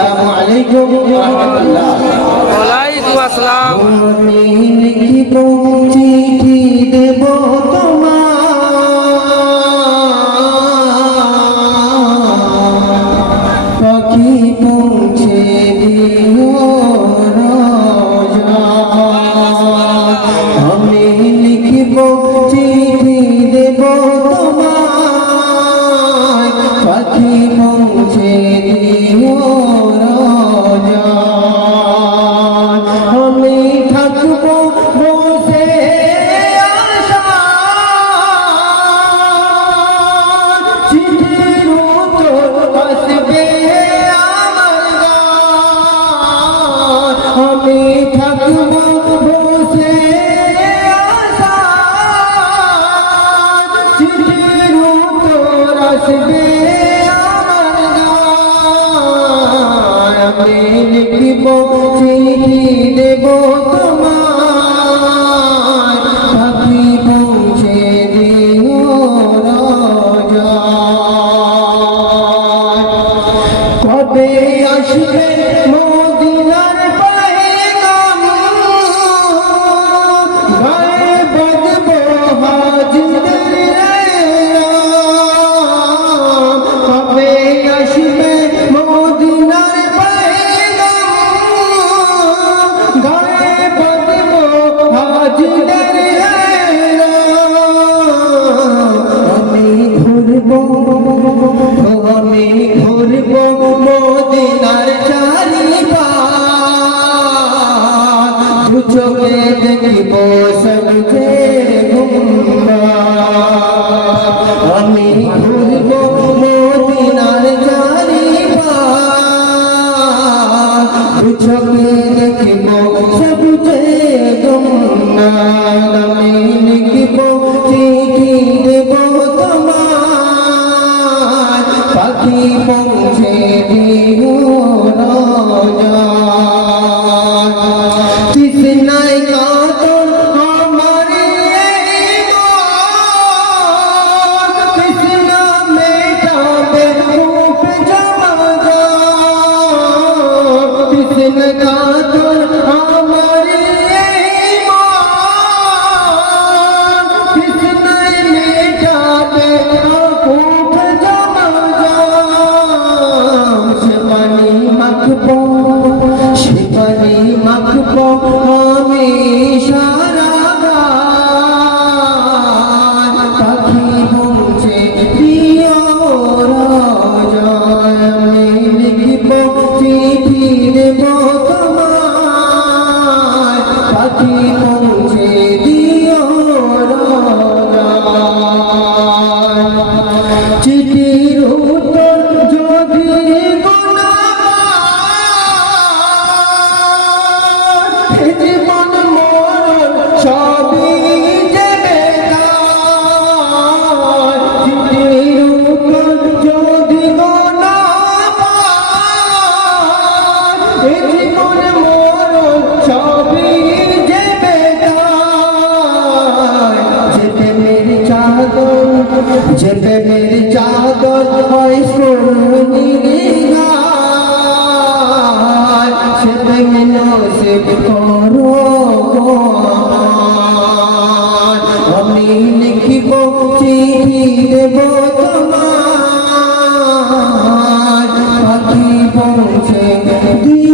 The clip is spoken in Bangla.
আসসালামু আলাইকুম ওয়া রাহমাতুল্লাহ। ওয়ালাইকুম আসসালাম। আমি লিখিব চিঠি দেব তোমার, পাখি পৌঁছে দিও রাজা। আমি লিখিব চিঠি দেব তোমার, পাখি পৌঁছে দিও রাজা। আমি থাকব বসে আশায়, চিঠির উত্তর আসবে আমার গায়। আমি থাকব বসে আশায়, চিঠির উত্তর আসবে আমার গায়। আমি লিখিব চিঠি দেব তোমার, পাখি পৌঁছে দিও রাজা। কবে আসবে মদিনার পয়গাম, গায়ে বাঁধব হাজিদের রাম। কবে আসবে মদিনার পয়গাম, গায়ে বাঁধব হাজিদের রাম। আমি ঘুরব মদিনার চারিপাশ, দু চোখে দেখিব সবচে গুম্বাদ। আমি ঘুরব মদিনার চারিপাশ, দু চোখে দেখিব সবচে গুম্বাদ। আমি লিখিব চিঠি দেব তোমার, পাখি পৌঁছে দিও রাজা। তৃষ্ণায় কাতর আমার এই মন, তৃষ্ণা মেটাবে রূপ জমাদার। তৃষ্ণা কাতর আমার এই মন, তৃষ্ণায় মেটাবে রূপ জমাদার। সে পানি মাখবো, সে পানি মাখবো আমি সারা গায়, পাখি পৌঁছে দিও রাজা। আমি লিখিব চিঠি দেব তোমার, পাখি পৌঁছে দিও রাজা। চিঠির উত্তর যদি জীবন মরণ সবই যে বেকার। চিঠির উত্তর যদি না পাই, জীবন মরণ সবই যে বেকার। যেতে মেরি চাদর, যেতে মেরি চাদর হয় সোনির গায়, সেতে মিনসে করো আমার। আমি লিখিব চিঠি দেব তোমার, পাখি পৌঁছে দিও